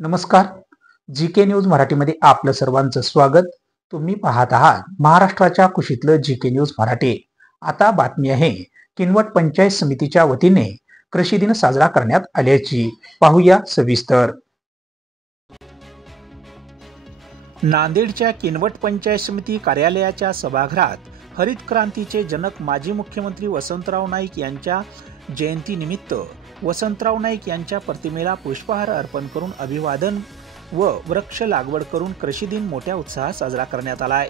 नमस्कार. जी के न्यूज मराठीमध्ये आपलं सर्वांचं स्वागत. तुम्ही पाहत आहात महाराष्ट्राच्या कुशीतलं जी के न्यूज मराठी. आता बातमी आहे किनवट पंचायत समितीच्या वतीने कृषी दिन साजरा करण्यात आल्याची. पाहूया सविस्तर. नांदेडच्या किनवट पंचायत समिती कार्यालयाच्या सभागृहात हरित क्रांतीचे जनक माजी मुख्यमंत्री वसंतराव नाईक यांच्या जयंतीनिमित्त वसंतराव नाईक यांच्या प्रतिमेला पुष्पहार अर्पण करून अभिवादन व वृक्ष लागवड करून कृषी दिन मोठ्या उत्साहात साजरा करण्यात आलाय.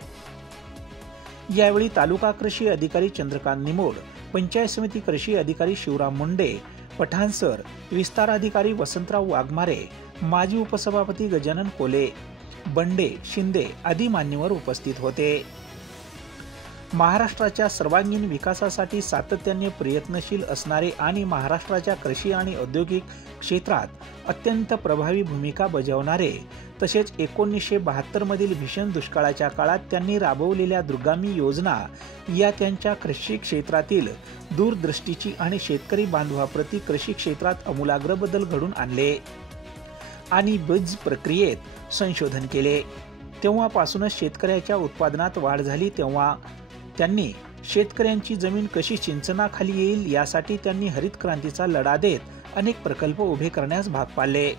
यावेळी तालुका कृषी अधिकारी चंद्रकांत निमोड, पंचायत समिती कृषी अधिकारी शिवराम मुंडे, पठाण सर, विस्तार अधिकारी वसंतराव वाघमारे, माजी उपसभापती गजानन कोले, बंडे, शिंदे आदी मान्यवर उपस्थित होते. महाराष्ट्राच्या सर्वांगीण विकासासाठी सातत्याने प्रयत्नशील असणारे आणि महाराष्ट्राच्या कृषी आणि औद्योगिक क्षेत्रात अत्यंत प्रभावी भूमिका बजावणारे तसेच 1972 मधील भीषण दुष्काळाच्या काळात त्यांनी राबवलेल्या दूरगामी योजना या त्यांच्या कृषी क्षेत्रातील दूरदृष्टीची आणि शेतकरी बांधवाप्रती कृषी क्षेत्रात आमूलाग्र बदल घडून आणले आणि बीज प्रक्रियेत संशोधन केले. तेव्हापासूनच शेतकऱ्याच्या उत्पादनात वाढ झाली. तेव्हा त्यांनी शेतकऱ्यांची जमीन कशी सिंचनाखाली येईल यासाठी त्यांनी हरित क्रांतीचा लढा देत अनेक प्रकल्प उभे करण्यास भाग पाडले.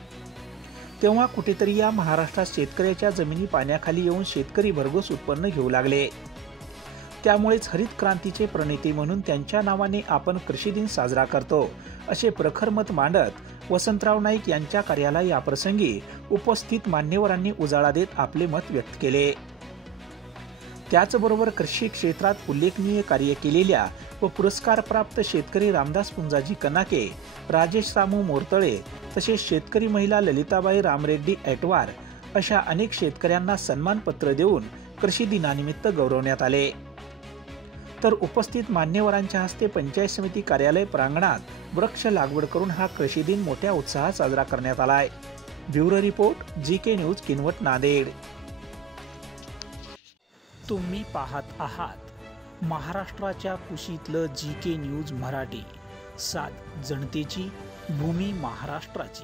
तेव्हा कुठेतरी या महाराष्ट्रात शेतकऱ्याच्या जमिनी पाण्याखाली येऊन शेतकरी भरघोस उत्पन्न घेऊ लागले. त्यामुळेच हरित क्रांतीचे प्रणेते म्हणून त्यांच्या नावाने आपण कृषी दिन साजरा करतो असे प्रखर मत मांडत वसंतराव नाईक यांच्या कार्याला याप्रसंगी उपस्थित मान्यवरांनी उजाळा देत आपले मत व्यक्त केले. त्याचबरोबर कृषी क्षेत्रात उल्लेखनीय कार्य केलेल्या व पुरस्कार प्राप्त शेतकरी रामदास पुंजाजी कनाके, राजेश रामू मोरतळे तसेच शेतकरी महिला ललिताबाई रामरेड्डी ऐटवार अशा अनेक शेतकऱ्यांना सन्मानपत्र देऊन कृषी दिनानिमित्त गौरवण्यात आले. तर उपस्थित मान्यवरांच्या हस्ते पंचायत समिती कार्यालय प्रांगणात वृक्ष लागवड करून हा कृषी दिन मोठ्या उत्साहात साजरा करण्यात आलाय. ब्युरो रिपोर्ट, जी के न्यूज, किनवट, नांदेड. तुम्ही पाहत आहात महाराष्ट्राच्या कुशीतलं जी के न्यूज मराठी. सात जनतेची, भूमी महाराष्ट्राची.